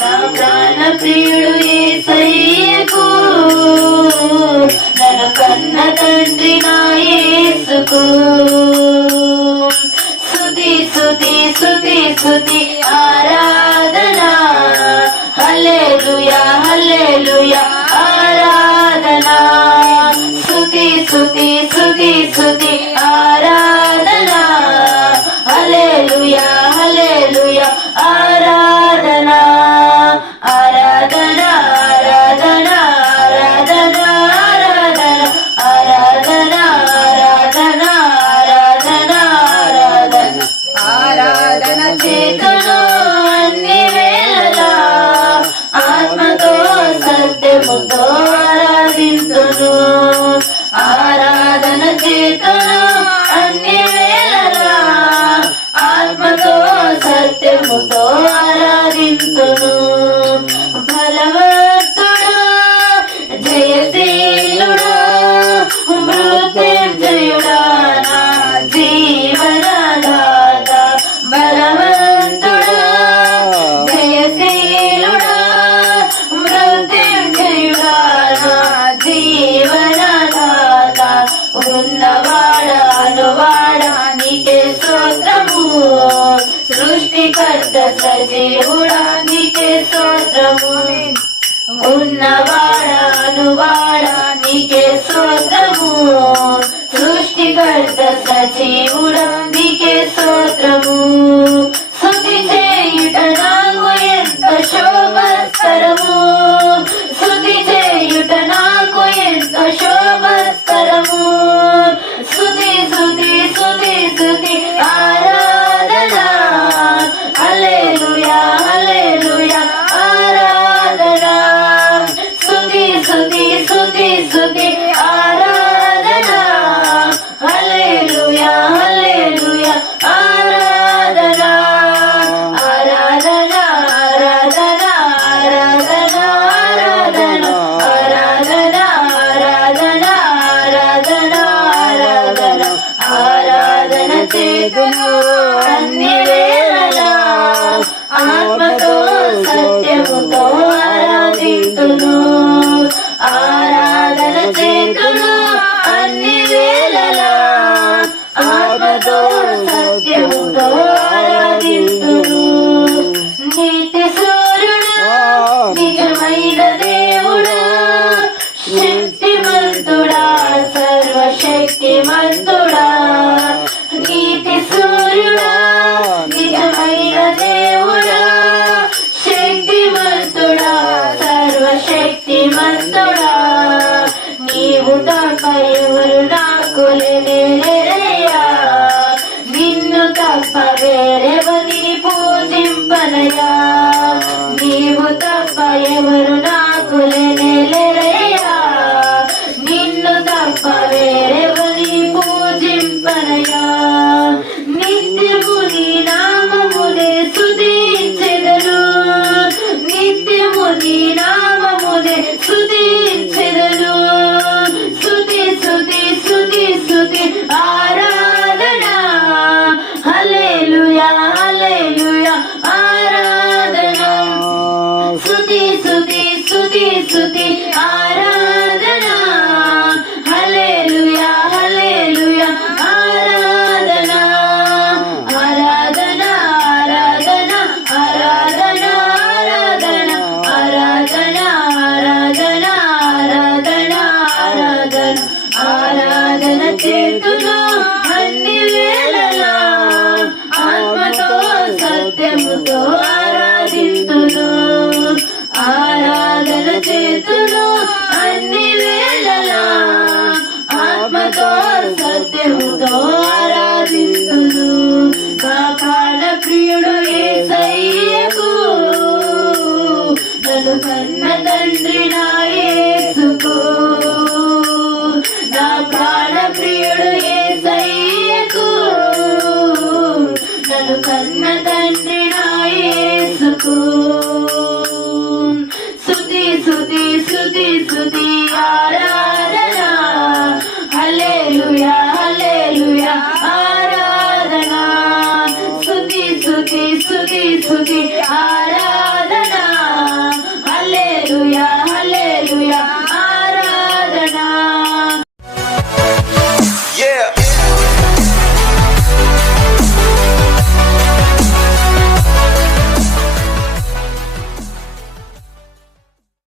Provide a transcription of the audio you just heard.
నా ప్రాణ ప్రియుడు యేసయ్యకు, నన్ను కన్న తండ్రి నా యేసుకు. స్తుతి స్తుతి స్తుతి స్తుతి ఆరాధనా, హల్లెలూయా హల్లెలూయా ఆరాధనా. స్తుతి స్తుతి స్తుతి స్తుతి ఆరాధనా, హల్లెలూయా హల్లెలూయా ఆరాధనా. ఆరాధనా ఆరాధనా ఆరాధనా ఆరాధనా ఆరాధనా ఆరాధనా ఆరాధనా ఆరాధన చేతును అన్ని వేళలా, ఆత్మతో సత్యముతో ఆరాధింతును. ఆరాధన చేతును అన్ని వేళలా, ఆత్మతో సత్యముతో ఆరాధింతును. బలవంతుడు జయశీలుడు మృత్యుంజయుడా నా జీవనదాత. బలవంతుడు జయశీలుడు మృత్యుంజయుడా నా జీవనదాత. ఉన్నవాడా అనువాడా నీకే స్తోత్రము, సృష్టికర్త సజీవుడా నీకే స్తోత్రము. ఉన్నవాడా అనువాడా నీకే స్తోత్రము, సృష్టికర్త సజీవుడా నీకే స్తోత్రము. స్తుతి చేయుట నాకు ఎంత శోభస్కరము, స్తుతి చేయుట నాకు ఎంత శోభస్కరము. స్తుతి స్తుతి స్తుతి స్తుతి ఆరాధనా, హల్లెలూయా హల్లెలూయా ఆరాధనా. స్తుతి స్తుతి స్తుతి స్తుతి ఆరాధనా, హల్లెలూయా హల్లెలూయా ఆరాధనా. ఆరాధనా ఆరాధనా ఆరాధనా ఆరాధనా ఆరాధనా ఆరాధనా ఆరాధనా ఆరాధనా ఆరాధన చేతును అన్ని వేళలా, ఆత్మతో సత్యముతో ఆరాధింతును. ఆరాధన చేతును అన్ని వేళలా, ఆత్మతో సత్యముతో ఆరాధింతును. నీతి సూర్యుడు నిజమైన దేవుడా, శక్తిమంతుడా సర్వశక్తిమంతుడా. నీతి సూర్యుడా నిజమైన దేవుడా, శక్తిమంతుడా సర్వశక్తిమంతుడా. నీవు తప్ప ఎవరు నాకు లేరయ్యా, నిన్ను తప్ప వేరెవరిని పూజింపనయా. నీవు తప్ప ఎవరు నాకు లేరయ్యా, నిన్ను తప్ప వేరెవరిని పూజింపనయా. నిత్యము నీ నామమునే స్తుతించెదను, నిత్యము నీ నామమునే స్తుతించెదను. స్తుతి స్తుతి స్తుతి స్తుతి ఆరాధనా, హల్లెలూయా హల్లెలూయా ఆరాధనా. స్తుతి స్తుతి స్తుతి స్తుతి ఆరాధనా.